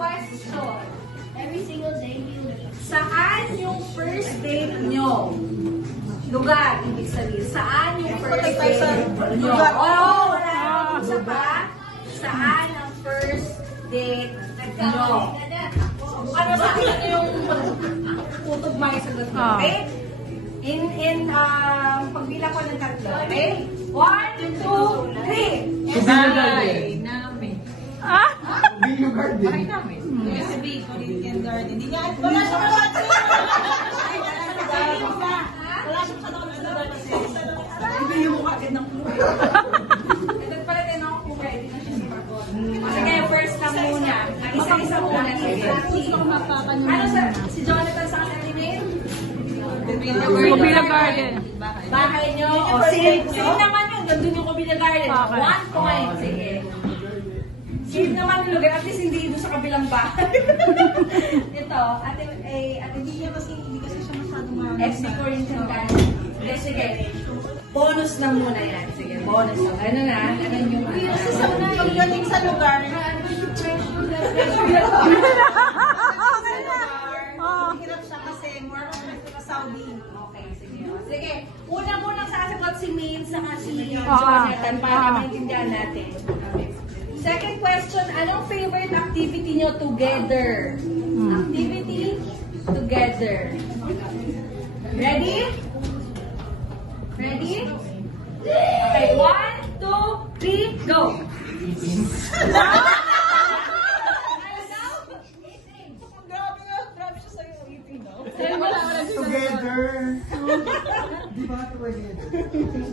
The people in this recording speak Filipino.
question. Every single day we live. Saan yung first date nyo? Lugar, ibig sabihin. Saan yung first date nyo? Oo, wala naman isa pa. Saan ang first date nyo? Ano ba? Ano yung tutog mga sagot ko? Okay? Pagbilang ko ng tatlo. Okay? 1, 2, 3. Bahay namin. Bingo garden. Bahay namin. Sa Bay, Corinthian Garden. Hindi nga, wala siya Wala siyang sa Hindi yung mukha din ng Ito pala din ako kung pwede na siya sumagot. Sige, first na muna. Ang isa-isa muna. Sige. Ano si Jonathan sa kanila ni Mobile Garden. Bahay nyo. O, same naman yun. Gandun yung Mobile Garden. 1 point. Sige. Same naman yung lugar. At least hindi doon sa kabilang bahay. Ito. Hindi kasi siya masyadong FC Corinthian Garden. Okay, sige. Bonus na muna yan. Sige, bonus na. Ano na? Ano yung Pagdating sa lugar, hirap siya kasi more on sa Saudi. Okay, sige. Sige. Unang-unang sasagot si Maine sa si Jonathan para maintindihan natin. Second question, anong favorite activity nyo together? Activity together. Ready? Ready? Okay, 1, 2, 3, go!